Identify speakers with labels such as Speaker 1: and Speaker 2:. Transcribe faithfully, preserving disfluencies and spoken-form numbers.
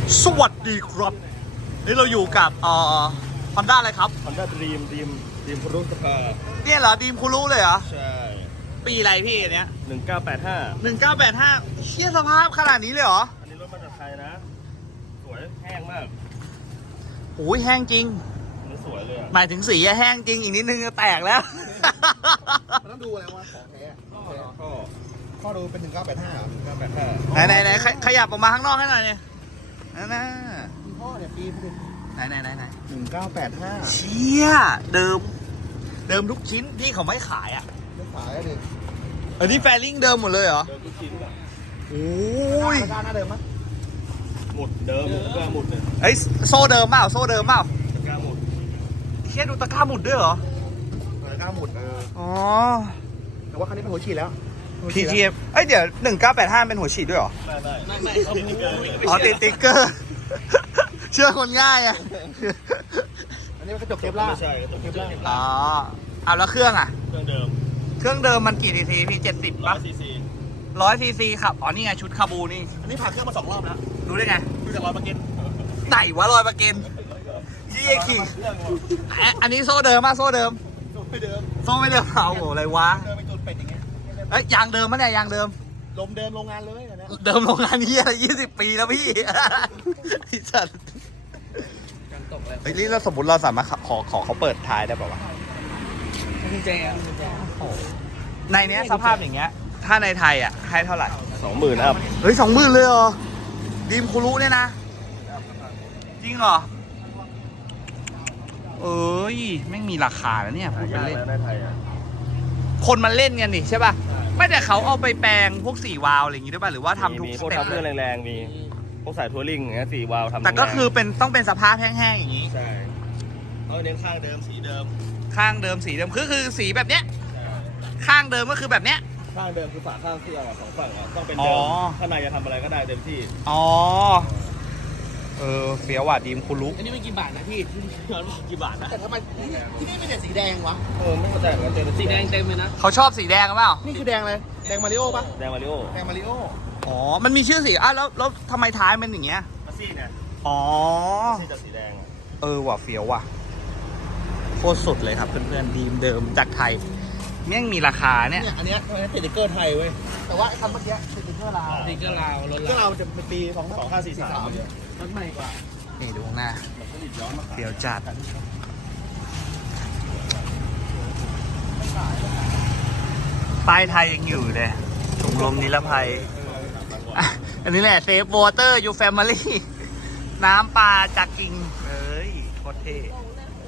Speaker 1: สวัสดีครับนี่เราอยู่กับเอ่อฮอนด้าอะไรครับ
Speaker 2: Honda Dream Dream Dream คุรุสภา
Speaker 1: เนี่ยเหรอดีมคูรู้เลยเหรอ
Speaker 2: ใช่
Speaker 1: ปีอะไรพี่อันเนี้ย
Speaker 2: หนึ่งเก้าแปดห้า
Speaker 1: หนึ่งเก้าแปดห้าเชี่ยสภาพขนาดนี้เลยเหรอ
Speaker 2: อันนี้รถมาจากไทยนะ สวยแห้งมาก
Speaker 1: โอ้ยแห้งจริง
Speaker 2: อันนี้สวยเลยอ่ะ
Speaker 1: หมายถึงสีอะแห้งจริงอีกนิดนึงจะแตกแล้ว
Speaker 3: มันต้องดูอะไรวะของแท้
Speaker 2: ก็
Speaker 3: ข้อดูเป็นหนึ่งเก้าแปดห้า
Speaker 2: หนึ่งเก้าแปดห้า
Speaker 1: ไหนไหนไหนขยขยับออกมาข้างนอกให้หน่อยเนี่ยนั่นนะ
Speaker 3: พ่อเนี่ยปีพูด
Speaker 1: ไหนไหนไหนไหน
Speaker 3: หนึ่งเก้าแปดห้า
Speaker 1: เชี่ยเดิม เดิมทุกชิ้นที่เขาไม่ขายอ่ะ
Speaker 3: ไม่ขายเลย
Speaker 1: อันนี้แฟริ่งเดิมหมดเลยเหรอ
Speaker 2: เดิมทุกชิ้นอ่ะ
Speaker 1: โอ้ย
Speaker 3: หน้าหน้าเดิมมั้ย
Speaker 2: หมุดเดิมตะกร้าหมุดเลย
Speaker 1: เอ้ยโซ่เดิมเปล่าโซ่เดิมเปล่า
Speaker 2: ตะกร้าหมุด
Speaker 1: เชี่ยดูตะกร้าหมุดด้วยเหรอ
Speaker 3: เออหน้าหมุดเออ
Speaker 1: อ๋อ
Speaker 3: แต่ว่าคันนี้เป็นหัวฉีดแล้ว
Speaker 1: พีทีเอ็มเอ้ยเดี๋ยวหนึ่งเก้าแปดห้าเป็นหัวฉีดด้วยเหรอ
Speaker 2: ไม่ไม่ไม่ไม่เขาติดเกอร์
Speaker 1: อ๋อติดติ๊กเกอร์ เชื่อคนง่ายอ่ะ
Speaker 3: อันนี้เป็นกระจกเคปล่า
Speaker 2: ไม่ใช่กระจกเคปล่า
Speaker 1: อ๋อเอาแล้วเครื่องอ่ะ
Speaker 2: เครื่องเดิม
Speaker 1: เครื่องเดิมมันกี่ซีซีพี่เจ็ดสิบ
Speaker 2: ร้อ
Speaker 1: ปะ
Speaker 2: ยซีซี
Speaker 1: ร้อยซีซีครับอ๋อนี่ไงชุดคาบูนี่
Speaker 3: อันนี้ผ่านเครื่องมาสองรอบแล้ว
Speaker 1: รู้ได้ไง
Speaker 3: ดูจากร้อยมาเก็ต
Speaker 1: ไหนวะรอยประเก็นยี่เอคิงอ่ะอันนี้โซ่เดิมป่ะโซ่เดิม
Speaker 3: ไม่เดิม
Speaker 1: โซ่ไม่เดิมเอาโหอะไรวะ
Speaker 3: เดิมเป็นตูดเป็ดอย่างเงี้ย
Speaker 1: เอ้ยยางเดิมปะเนี่ยยางเดิม
Speaker 3: ลมเดิมโรงงานเลยอันเนี้ย
Speaker 1: เดิมโรงงานนี้อะไรยี่สิบปีแล้วพี่ ที่สัตว์เฮ้ยนี่เราสมมติเราสามารถขอขอเขาเปิดท้ายได้ป่าวะ
Speaker 3: จริงๆอ่ะ
Speaker 1: ในเนี้ยสภาพอย่างเงี้ย ถ้าในไทยอ่ะให้เท่าไหร่
Speaker 2: สองหมื่นอัพ
Speaker 1: เฮ้ยสองหมื่นเลยเหรอ ดีมคูรุเนี่ยนะ จริงเหรอ เอ้ยแม่งมีราคาแล้วเนี่ยพูดเป็น
Speaker 2: ยาก
Speaker 1: เล่น
Speaker 2: แล้วในไทยอ่ะ
Speaker 1: คนมันเล่นกันนี่ใช่ป่ะ ไม่แต่เขาเอาไปแปลงพวกสี่วาล์วอะไรอย่างงี้ด้วยป่ะ หรือว่าทำทุก
Speaker 2: มี
Speaker 1: ส
Speaker 2: พวก
Speaker 1: เต็ป
Speaker 2: ทำเครื่อง
Speaker 1: เลย
Speaker 2: แรงๆมีพวกสายทัวริงอย่างเงี้ยสี่วาล์วทำ
Speaker 1: แต่ก็
Speaker 2: แรงๆ
Speaker 1: คือเป็นต้องเป็นสภาพแห้งๆอย่างงี้
Speaker 2: ใช่เอาเน้นข้างเดิมสีเดิม
Speaker 1: ข้างเดิมสีเดิมคือคือสีแบบเนี้ย ข้างเดิมก็คือแบบเนี้ย
Speaker 2: ข้างเดิมคือฝาข้างเครื่องอะสองฝั่งอะต้องเป็น
Speaker 1: อ๋
Speaker 2: เดิ
Speaker 1: อ
Speaker 2: มข้างในจะทำอะไรก็ได้เต็มที่
Speaker 1: อ๋อ เออเฟี้ยวว่ะดีมคูรุ
Speaker 3: อันนี้มันกี่บาทนะพี่
Speaker 2: ย้อนบอกกี่บาทนะ
Speaker 3: แต่ทำไมที่นี่เป็นแต่สีแดงวะ
Speaker 2: เออไม่เข้าใจเหมือนกันเจอแต่
Speaker 3: สีแดงเต็มเลยนะ
Speaker 1: เขาชอบสีแดงหรือเปล่า
Speaker 3: นี่คือแดงเลยแดงมาริโอปะ
Speaker 2: แดงมาริโอ
Speaker 3: แดงมาริโอ
Speaker 1: อ๋อ มันมีชื่อสีอ่ะแล้วแล้วทำไมท้ายมันอย่างเงี้ย
Speaker 2: มัสซี่เนี่ย
Speaker 1: อ๋อ
Speaker 2: มัสซี่จะสีแดงอะ
Speaker 1: เออว่ะเฟี้ยวว่ะโคตรสุดเลยครับเพื่อนๆดีมเดิมจากไทยแม่งมีราคาเนี่ย
Speaker 3: เนี่ยอันเนี้ยติดสติ๊กเกอร์ไทยเว้ยแต่ว่าไอ้คันเมื่อกี้ติดสติ๊กเกอร์ลาว
Speaker 2: อ่า
Speaker 3: สติ๊กเกอร์ลาวรถลาวเราจะเป็นปีสอง
Speaker 2: สองห้าสี่สาม
Speaker 3: รถใหม่กว่า
Speaker 1: นี่ดูข้างหน้า
Speaker 2: แบบผลิตย้อนมาขาย
Speaker 1: เฟี้ยวจัดป้ายไทยยังอยู่เลยถุงลมนิรภัยอ่ะอันนี้แหละเซฟวอเตอร์ยูแฟมิลี่น้ำปลาจากกิ่งเอ้ยโคตรเท่